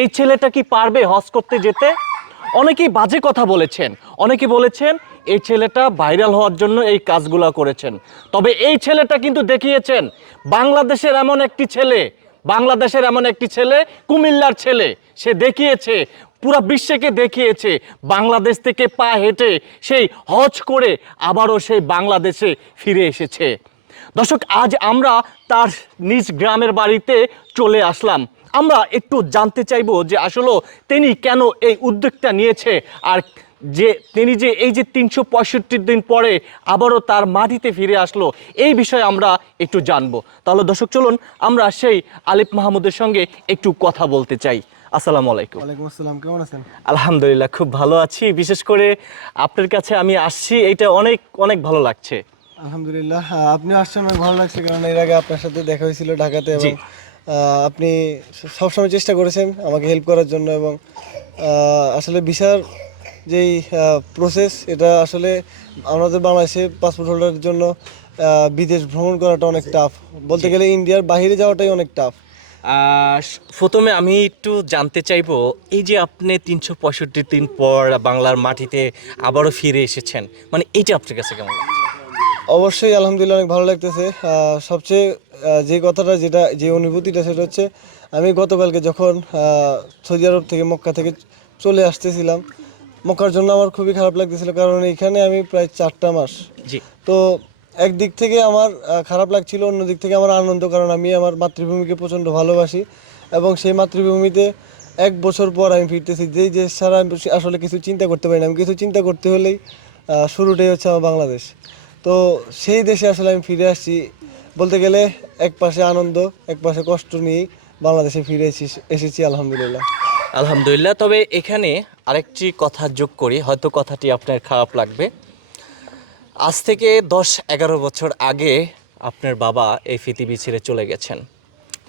এই ছেলেটা কি পারবে হজ করতে যেতে অনেকেই বাজে কথা বলেছেন অনেকে বলেছেন এই ছেলেটা ভাইরাল হওয়ার জন্য এই কাজগুলা করেছেন তবে এই ছেলেটা কিন্তু দেখিয়েছেন বাংলাদেশের এমন একটি ছেলে বাংলাদেশের এমন একটি ছেলে কুমিল্লার ছেলে সে দেখিয়েছে পুরা বিশ্বকে দেখিয়েছে বাংলাদেশ থেকে পা হেঁটে সেই হজ করে আবারও সেই বাংলাদেশে ফিরে এসেছে দর্শক আজ আমরা তার নিজ গ্রামের বাড়িতে চলে আসলাম আমরা একটু জানতে চাইব যে আসলে তিনি কেন এই উদ্যোগটা নিয়েছে আর যে তিনি যে এই যে তিনশো দিন পরে আবারও তার মাটিতে ফিরে আসলো এই বিষয়ে আমরা একটু জানব তাহলে দর্শক চলুন আমরা সেই আলিফ মাহমুদের সঙ্গে একটু কথা বলতে চাই আসসালামু আলাইকুম আসসালাম কেমন আছেন আলহামদুলিল্লাহ খুব ভালো আছি বিশেষ করে আপনার কাছে আমি আসছি এটা অনেক অনেক ভালো লাগছে আলহামদুলিল্লাহ আপনি আসছেন অনেক ভালো লাগছে কারণ এর আগে আপনার সাথে দেখা হয়েছিল ঢাকাতে এবং আপনি সবসময় চেষ্টা করেছেন আমাকে হেল্প করার জন্য এবং আসলে ভিসার যেই প্রসেস এটা আসলে আমাদের বাংলাদেশে পাসপোর্ট হোল্ডারের জন্য বিদেশ ভ্রমণ করাটা অনেক টাফ বলতে গেলে ইন্ডিয়ার বাহিরে যাওয়াটাই অনেক টাফ প্রথমে আমি একটু জানতে চাইব এই যে আপনি তিনশো পঁয়ষট্টি দিন পর বাংলার মাটিতে আবারও ফিরে এসেছেন মানে এইটা আপনার কাছে কেমন অবশ্যই আলহামদুলিল্লাহ অনেক ভালো লাগতেছে সবচেয়ে যে কথাটা যেটা যে অনুভূতিটা সেটা হচ্ছে আমি গতকালকে যখন সৌদি আরব থেকে মক্কা থেকে চলে আসতেছিলাম মক্কার জন্য আমার খুবই খারাপ লাগতেছিল কারণ এখানে আমি প্রায় চারটা মাস তো একদিক থেকে আমার খারাপ লাগছিল অন্যদিক থেকে আমার আনন্দ কারণ আমি আমার মাতৃভূমিকে প্রচণ্ড ভালোবাসি এবং সেই মাতৃভূমিতে এক বছর পর আমি ফিরতেছি যেই যে ছাড়া আমি আসলে কিছু চিন্তা করতে পারি না আমি কিছু চিন্তা করতে হলেই শুরুটাই হচ্ছে আমার বাংলাদেশ তো সেই দেশে আসলে আমি ফিরে আসছি বলতে গেলে এক পাশে আনন্দ এক পাশে কষ্ট নিয়ে বাংলাদেশে ফিরে এসেছি এসেছি আলহামদুলিল্লাহ আলহামদুলিল্লাহ তবে এখানে আরেকটি কথা যোগ করি হয়তো কথাটি আপনার খারাপ লাগবে আজ থেকে দশ এগারো বছর আগে আপনার বাবা এই পৃথিবী ছেড়ে চলে গেছেন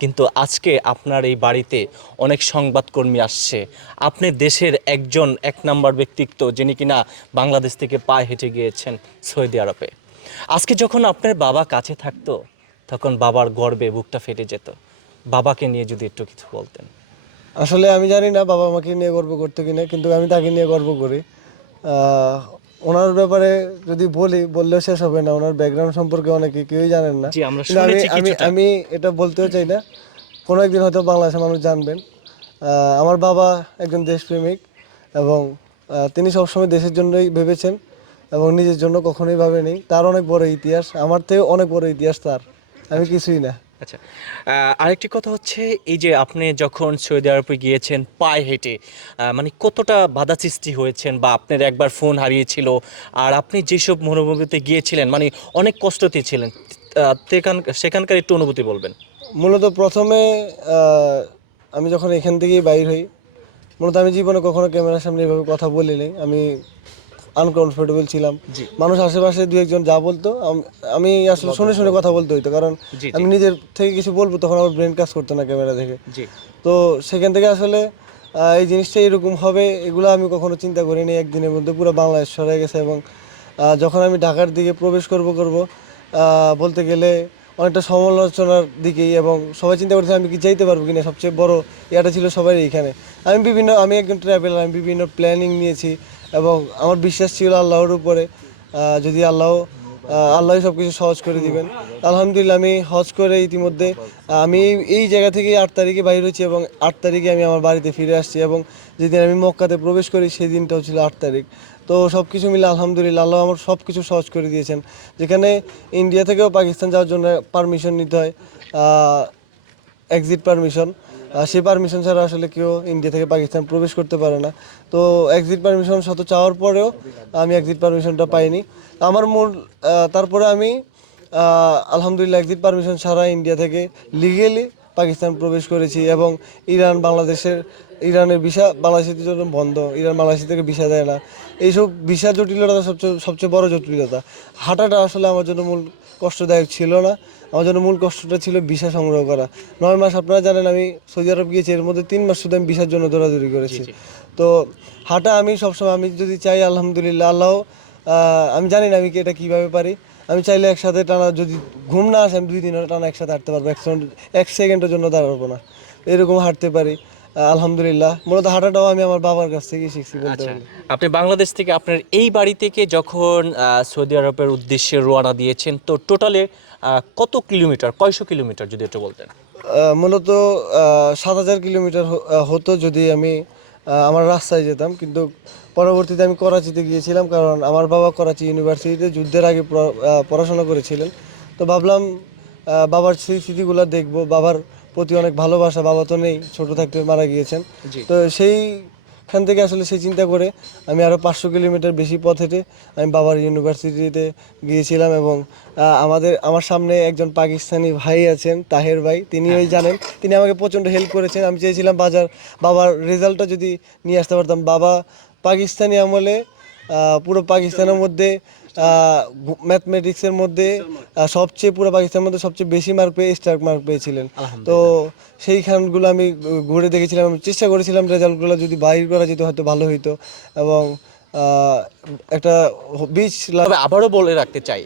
কিন্তু আজকে আপনার এই বাড়িতে অনেক সংবাদকর্মী আসছে আপনি দেশের একজন এক নাম্বার ব্যক্তিত্ব যিনি কিনা বাংলাদেশ থেকে পায়ে হেঁটে গিয়েছেন সৌদি আরবে আজকে যখন আপনার বাবা কাছে থাকতো তখন বাবার গর্বে বুকটা ফেটে যেত বাবাকে নিয়ে যদি একটু কিছু বলতেন আসলে আমি জানি না বাবা আমাকে নিয়ে গর্ব করতো কিনা কিন্তু আমি তাকে নিয়ে গর্ব করি ওনার ব্যাপারে যদি বলি বললেও শেষ হবে না ওনার ব্যাকগ্রাউন্ড সম্পর্কে অনেকে কেউই জানেন না আমি আমি আমি এটা বলতেও চাই না কোনো একদিন হয়তো বাংলাদেশের মানুষ জানবেন আমার বাবা একজন দেশপ্রেমিক এবং তিনি সবসময় দেশের জন্যই ভেবেছেন এবং নিজের জন্য কখনোই ভাবেনি তার অনেক বড় ইতিহাস আমার থেকে অনেক বড় ইতিহাস তার আমি কিছুই না আচ্ছা আরেকটি কথা হচ্ছে এই যে আপনি যখন সৌদি আরবে গিয়েছেন পায়ে হেঁটে মানে কতটা বাধা সৃষ্টি হয়েছেন বা আপনার একবার ফোন হারিয়েছিল আর আপনি যেসব মনোভূমিতে গিয়েছিলেন মানে অনেক কষ্টতে ছিলেন সেখানকার একটু অনুভূতি বলবেন মূলত প্রথমে আমি যখন এখান থেকেই বাইর হই মূলত আমি জীবনে কখনো ক্যামেরার সামনে এভাবে কথা বলিনি আমি আনকমফোর্টেবল ছিলাম মানুষ আশেপাশে দু একজন যা বলতো আমি আসলে শুনে শুনে কথা বলতে হইতো কারণ আমি নিজের থেকে কিছু বলবো তখন আমার ব্রেন কাজ করতো না ক্যামেরা দেখে তো সেখান থেকে আসলে এই জিনিসটা এরকম হবে এগুলো আমি কখনো চিন্তা করিনি একদিনের মধ্যে পুরো বাংলাদেশ সরে গেছে এবং যখন আমি ঢাকার দিকে প্রবেশ করব করব বলতে গেলে অনেকটা সমালোচনার দিকেই এবং সবাই চিন্তা করছে আমি কি যাইতে পারবো কিনা সবচেয়ে বড় ইয়াটা ছিল সবাই এইখানে আমি বিভিন্ন আমি একজন ট্রাভেলার আমি বিভিন্ন প্ল্যানিং নিয়েছি এবং আমার বিশ্বাস ছিল আল্লাহর উপরে যদি আল্লাহ আল্লাহ সব কিছু সহজ করে দিবেন আলহামদুলিল্লাহ আমি হজ করে ইতিমধ্যে আমি এই জায়গা থেকে আট তারিখে বাইর হয়েছি এবং আট তারিখে আমি আমার বাড়িতে ফিরে আসছি এবং যেদিন আমি মক্কাতে প্রবেশ করি সেই দিনটাও ছিল আট তারিখ তো সব কিছু মিলে আলহামদুলিল্লাহ আল্লাহ আমার সব কিছু সহজ করে দিয়েছেন যেখানে ইন্ডিয়া থেকেও পাকিস্তান যাওয়ার জন্য পারমিশন নিতে হয় এক্সিট পারমিশন সে পারমিশন ছাড়া আসলে কেউ ইন্ডিয়া থেকে পাকিস্তান প্রবেশ করতে পারে না তো এক্সিট পারমিশন শত চাওয়ার পরেও আমি এক্সিট পারমিশনটা পাইনি আমার মূল তারপরে আমি আলহামদুলিল্লাহ এক্সিট পারমিশন ছাড়া ইন্ডিয়া থেকে লিগেলি পাকিস্তান প্রবেশ করেছি এবং ইরান বাংলাদেশের ইরানের ভিসা বাংলাদেশের জন্য বন্ধ ইরান বাংলাদেশ থেকে ভিসা দেয় না এইসব ভিসা জটিলতা সবচেয়ে সবচেয়ে বড় জটিলতা হাঁটাটা আসলে আমার জন্য মূল কষ্টদায়ক ছিল না আমার জন্য মূল কষ্টটা ছিল ভিসা সংগ্রহ করা নয় মাস আপনারা জানেন আমি সৌদি আরব গিয়েছি এর মধ্যে তিন মাস শুধু আমি ভিসার জন্য দৌড়াদৌড়ি করেছি তো হাঁটা আমি সবসময় আমি যদি চাই আলহামদুলিল্লাহ আল্লাহ আমি জানি না আমি এটা কীভাবে পারি আমি চাইলে একসাথে টানা যদি ঘুম না আসে আমি দুই দিন টানা একসাথে হাঁটতে পারবো এক এক সেকেন্ডের জন্য দাঁড়াবো না এরকম হাঁটতে পারি আলহামদুলিল্লাহ মূলত হাঁটাটাও আমি আমার বাবার কাছ থেকে শিখছি আচ্ছা। আপনি বাংলাদেশ থেকে আপনার এই বাড়ি থেকে যখন সৌদি আরবের উদ্দেশ্যে রোয়ানা দিয়েছেন তো টোটালে কত কিলোমিটার কয়শো কিলোমিটার যদি একটু বলতেন মূলত সাত হাজার কিলোমিটার হতো যদি আমি আমার রাস্তায় যেতাম কিন্তু পরবর্তীতে আমি করাচিতে গিয়েছিলাম কারণ আমার বাবা করাচি ইউনিভার্সিটিতে যুদ্ধের আগে পড়াশোনা করেছিলেন তো ভাবলাম বাবার সেই স্মৃতিগুলো দেখব বাবার প্রতি অনেক ভালোবাসা বাবা তো নেই ছোটো থাকতে মারা গিয়েছেন তো সেইখান থেকে আসলে সেই চিন্তা করে আমি আরও পাঁচশো কিলোমিটার বেশি পথ হেঁটে আমি বাবার ইউনিভার্সিটিতে গিয়েছিলাম এবং আমাদের আমার সামনে একজন পাকিস্তানি ভাই আছেন তাহের ভাই তিনি ওই জানেন তিনি আমাকে প্রচণ্ড হেল্প করেছেন আমি চেয়েছিলাম বাজার বাবার রেজাল্টটা যদি নিয়ে আসতে পারতাম বাবা পাকিস্তানি আমলে পুরো পাকিস্তানের মধ্যে ম্যাথমেটিক্সের মধ্যে সবচেয়ে পুরো পাকিস্তানের মধ্যে সবচেয়ে বেশি মার্ক পেয়ে স্টার্ক মার্ক পেয়েছিলেন তো সেইখানগুলো আমি ঘুরে দেখেছিলাম চেষ্টা করেছিলাম রেজাল্টগুলো যদি বাইর করা যেত হয়তো ভালো হইতো এবং একটা বীজ আবারও বলে রাখতে চাই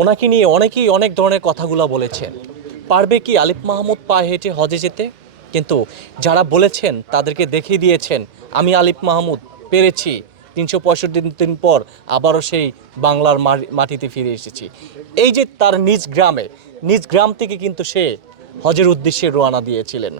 ওনাকে নিয়ে অনেকেই অনেক ধরনের কথাগুলো বলেছেন পারবে কি আলিফ মাহমুদ পা হেঁটে হজে যেতে কিন্তু যারা বলেছেন তাদেরকে দেখিয়ে দিয়েছেন আমি আলিফ মাহমুদ পেরেছি তিনশো পঁয়ষট্টি দিন পর আবারও সেই বাংলার মাটিতে ফিরে এসেছি এই যে তার নিজ গ্রামে নিজ গ্রাম থেকে কিন্তু সে হজের উদ্দেশ্যে রোয়ানা দিয়েছিলেন